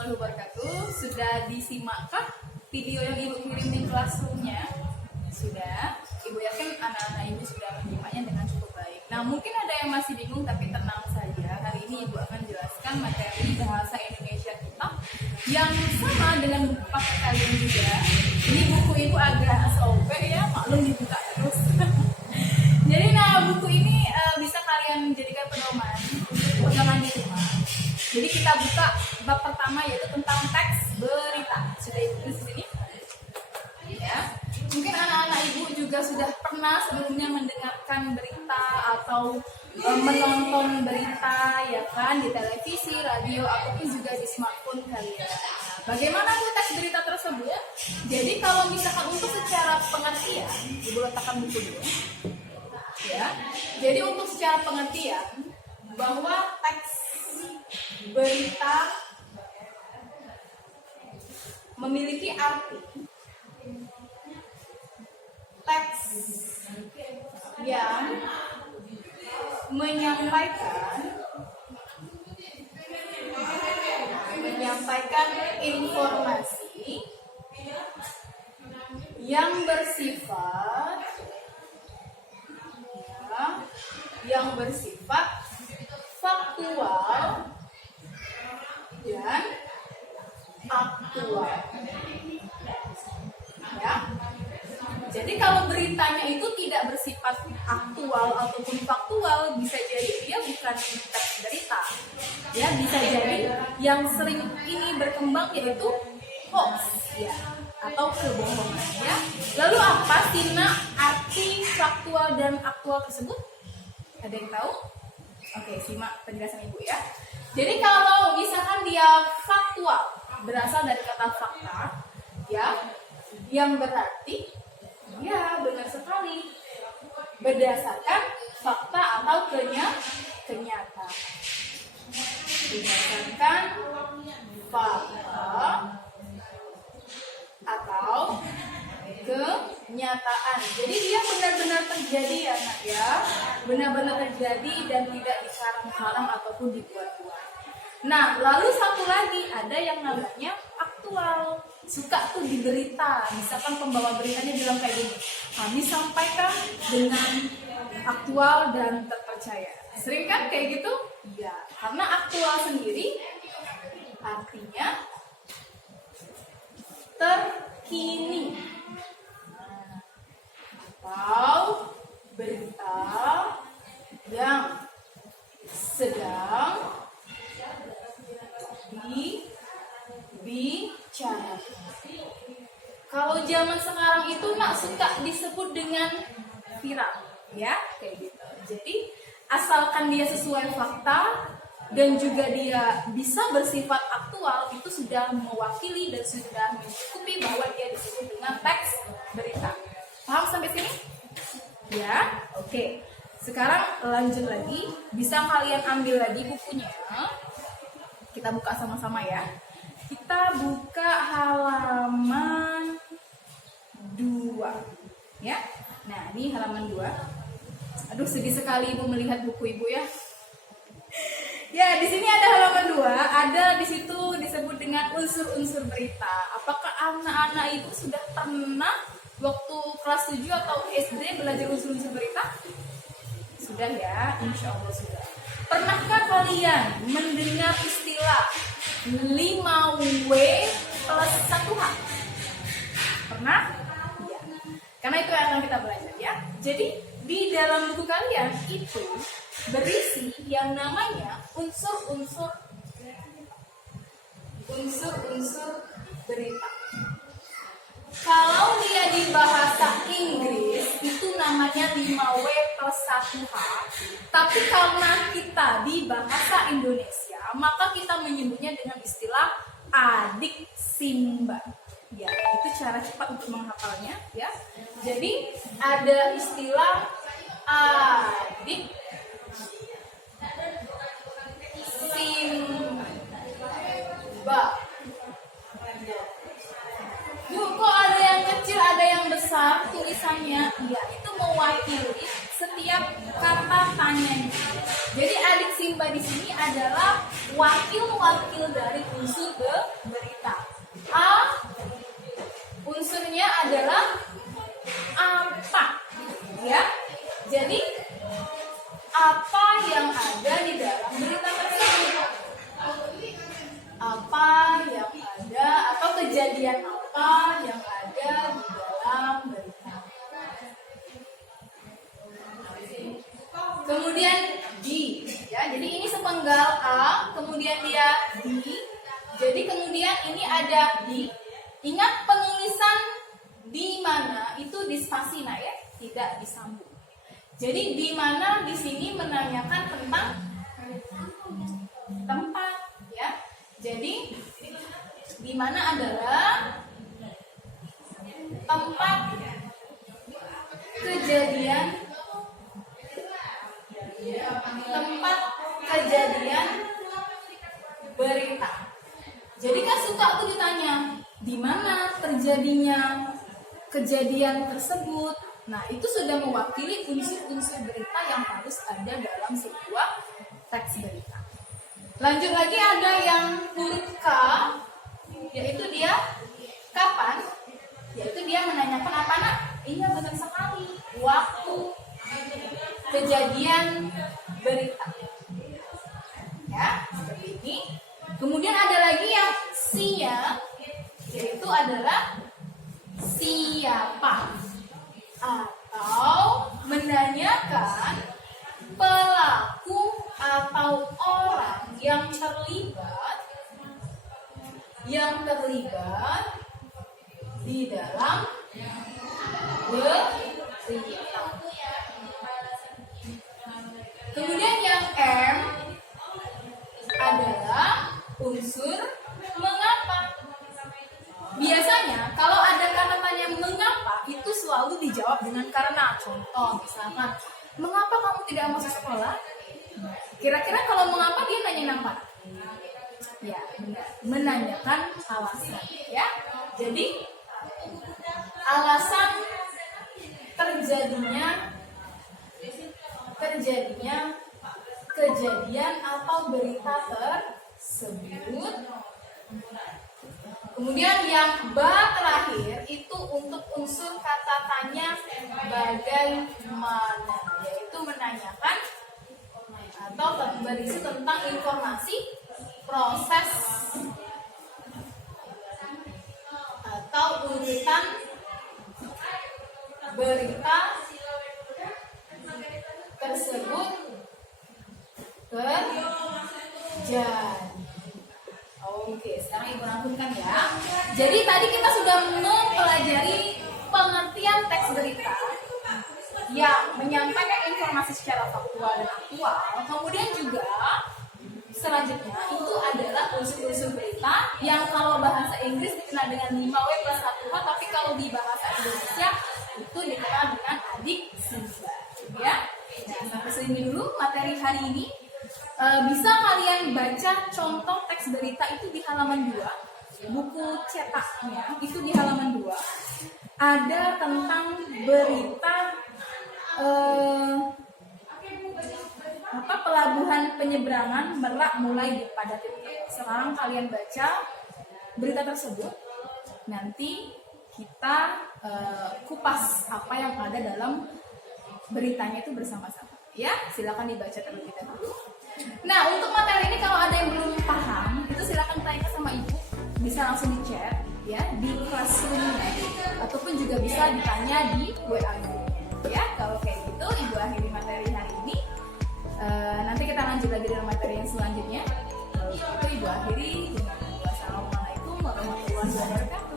warahmatullahi wabarakatuh. Sudah disimakkah video yang Ibu kirim di classroom-nya? Sudah. Ibu yakin anak-anak Ibu sudah menyimaknya dengan cukup baik. Nah, mungkin ada yang masih bingung, tapi tenang saja. Hari ini Ibu akan jelaskan materi bahasa Indonesia kita yang sama dengan buku paket kalian juga. Ini buku Ibu agak SOP ya, maklum dibuka terus. Jadi buku ini bisa kalian jadikan pedoman untuk pegangan di rumah. Jadi kita buka bab pertama, yaitu tentang teks berita. Sudah Ibu di sini? Ya. Mungkin anak-anak Ibu juga sudah pernah sebelumnya mendengarkan berita atau menonton berita ya kan di televisi, radio ataupun juga di smartphone kalian. Bagaimana tuh teks berita tersebut? Jadi kalau misalkan untuk secara pengertian, Ibu letakkan buku dulu. Ya. Jadi untuk secara pengertian bahwa teks berita memiliki arti teks yang menyampaikan informasi yang bersifat faktual dan aktual. Ya. Jadi kalau beritanya itu tidak bersifat aktual ataupun faktual, bisa jadi dia bukan teks berita. Ya, bisa jadi yang sering ini berkembang yaitu hoax ya, atau kebohongan ya. Lalu apa Tina arti faktual dan aktual tersebut? Ada yang tahu? Oke, simak penjelasan Ibu ya. Jadi kalau misalkan dia faktual, berasal dari kata fakta ya, yang berarti ya benar sekali berdasarkan fakta atau kenyataan. Berdasarkan fakta atau kenyataan. Jadi dia benar-benar terjadi ya nak ya, benar-benar terjadi dan tidak dikarang-karang ataupun dibuat-buat. Nah, lalu satu lagi ada yang namanya aktual. Suka tuh di berita, misalkan pembawa beritanya bilang kayak gini, kami sampaikan dengan aktual dan terpercaya. Sering kan kayak gitu? Iya, karena aktual sendiri artinya terkini atau berita yang sedang dibicarakan. Kalau zaman sekarang itu nak suka disebut dengan viral, ya kayak gitu. Jadi asalkan dia sesuai fakta dan juga dia bisa bersifat aktual, itu sudah mewakili dan sudah mencukupi bahwa dia disebut dengan teks berita. Paham sampai sini? Ya, oke. Sekarang lanjut lagi, bisa kalian ambil lagi bukunya. Kita buka sama-sama ya. Kita buka halaman 2. Ya. Nah, ini halaman 2. Aduh, sedih sekali Ibu melihat buku Ibu ya. Ya, di sini ada halaman 2, ada di situ disebut dengan unsur-unsur berita. Apakah anak-anak itu sudah pernah waktu kelas 7 atau SD belajar unsur-unsur berita? Sudah ya, insya Allah sudah. Pernahkah kalian mendengar istilah 5W plus 1H? Pernah? Ya. Karena itu yang akan kita belajar ya. Jadi di dalam buku kalian itu berisi yang namanya unsur-unsur berita. Kalau dia di bahasa Inggris itu namanya 5W plus 1H. Tapi karena kita di bahasa Indonesia, maka kita menyebutnya dengan istilah adik simba. Ya, itu cara cepat untuk menghafalnya ya. Jadi ada istilah adik simba. Kok ada yang kecil, ada yang besar tulisannya? Iya, itu mewakili setiap kata tanyanya. Jadi adik simba di sini adalah wakil dari unsur berita. A, unsurnya adalah apa, ya. Jadi apa yang ada di dalam berita tersebut? Apa yang ada atau kejadian apa yang ada di dalam berita. Kemudian D, ya. Jadi ini sepenggal A, kemudian dia D. Jadi kemudian ini ada D. Ingat penulisan di mana itu dispasi, nah ya, tidak disambung. Jadi di mana di sini menanyakan tentang tempat, ya. Jadi di mana adalah tempat kejadian berita. Jadi kan suka tuh ditanya di mana terjadinya kejadian tersebut. Nah, itu sudah mewakili unsur-unsur berita yang harus ada dalam sebuah teks berita. Lanjut lagi ada yang huruf K, yaitu dia kapan? Yaitu dia menanyakan apa, nak? Iya, benar sekali. Waktu kejadian berita. Ya, seperti ini. Kemudian ada lagi yang sia, yaitu adalah siapa, atau menanyakan pelaku atau orang yang terlibat di dalam berita. Kemudian yang M adalah unsur mengapa. Biasanya kalau ada kata tanya mengapa itu selalu dijawab dengan karena. Contoh misalkan, mengapa kamu tidak masuk sekolah? Kira-kira kalau mengapa dia nanya apa? Ya, benar. Menanyakan alasan, ya. Jadi alasan terjadinya kejadian atau berita tersebut. Kemudian yang ba terakhir itu untuk unsur kata tanya bagaimana, yaitu menanyakan atau berisi tentang informasi, proses, atau urutan berita tersebut terjadi. Oke, sekarang Ibu rangkumkan ya. Jadi tadi kita sudah mempelajari pengertian teks berita yang menyampaikan informasi secara faktual dan aktual. Kemudian juga selanjutnya itu adalah unsur-unsur berita yang kalau bahasa Inggris dikenal dengan 5W+1H, tapi kalau di bahasa Indonesia itu dikenal dengan adiksida, ya. Nah, sampai sini dulu materi hari ini. Bisa kalian baca contoh teks berita itu di halaman 2, buku cetaknya itu di halaman 2. Ada tentang berita pelabuhan penyeberangan Merak mulai dipadati. Sekarang kalian baca berita tersebut, nanti kita kupas apa yang ada dalam beritanya itu bersama-sama. Ya, silakan dibaca terlebih dahulu. Nah, untuk materi ini kalau ada yang belum paham, itu silakan tanya sama Ibu, bisa langsung di chat ya di Classroom-nya, ataupun juga bisa ditanya di WA. Ya, kalau kayak gitu Ibu akhiri materi hari ini. Nanti kita lanjut lagi dengan materi yang selanjutnya. Kalau gitu Ibu akhiri dengan wassalamualaikum warahmatullahi wabarakatuh.